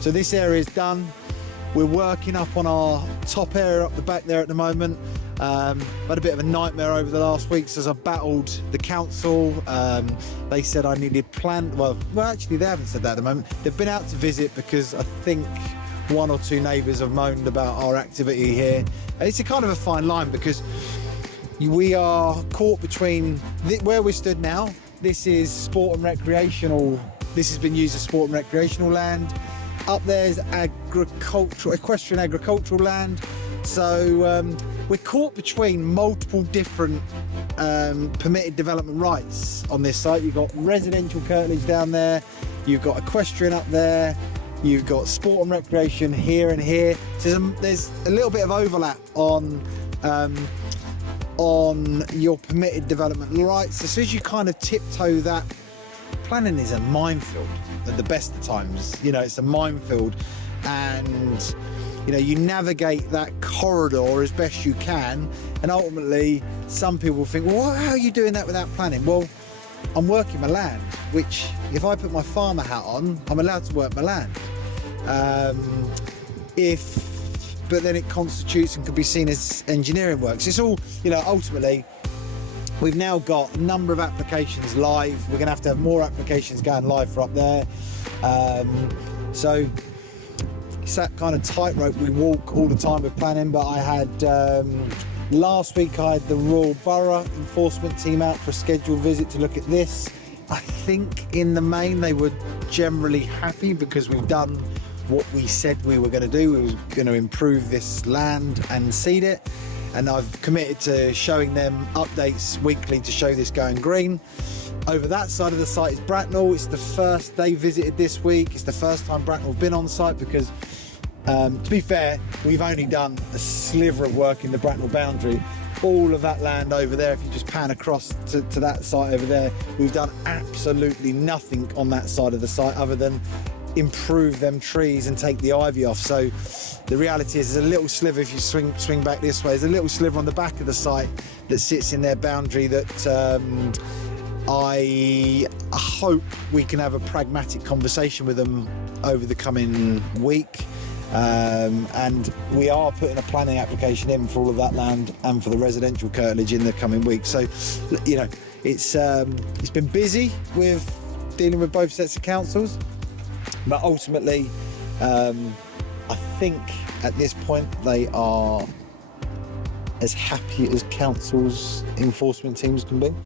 So this area is done. We're working up on our top area up the back there at the moment. Had a bit of a nightmare over the last weeks as I battled the council. They said I needed well, actually they haven't said that at the moment. They've been out to visit because I think one or two neighbours have moaned about our activity here. It's a kind of a fine line because we are caught between where we stood now. This is sport and recreational. This has been used as sport and recreational land. Up there's equestrian agricultural land. So we're caught between multiple different permitted development rights on this site. You've got residential curtilage down there, you've got equestrian up there, you've got sport and recreation here and here. So there's a little bit of overlap on your permitted development rights. So as soon as you kind of tiptoe that, planning is a minefield at the best of times. You know, it's a minefield, and you know, you navigate that corridor as best you can, and ultimately some people think, well, how are you doing that without planning? Well, I'm working my land, which if I put my farmer hat on, I'm allowed to work my land. But then it constitutes and could be seen as engineering works. It's all, you know, ultimately we've now got a number of applications live. We're gonna have to have more applications going live for up there. So it's that kind of tightrope we walk all the time with planning. But I had last week I had the Royal Borough enforcement team out for a scheduled visit to look at this. I think in the main they were generally happy because we've done what we said we were going to do. We were going to improve this land and seed it, and I've committed to showing them updates weekly to show this going green. Over that side of the site is Bracknell. It's the first they visited this week. It's the first time Bracknell have been on site because to be fair, we've only done a sliver of work in the Bracknell boundary. All of that land over there, if you just pan across to that site over there, we've done absolutely nothing on that side of the site other than improve them trees and take the ivy off. So the reality is there's a little sliver, if you swing back this way, there's a little sliver on the back of the site that sits in their boundary that I hope we can have a pragmatic conversation with them over the coming week. And we are putting a planning application in for all of that land and for the residential curtilage in the coming week. So, you know, it's been busy with dealing with both sets of councils, but ultimately, I think at this point they are as happy as councils' enforcement teams can be.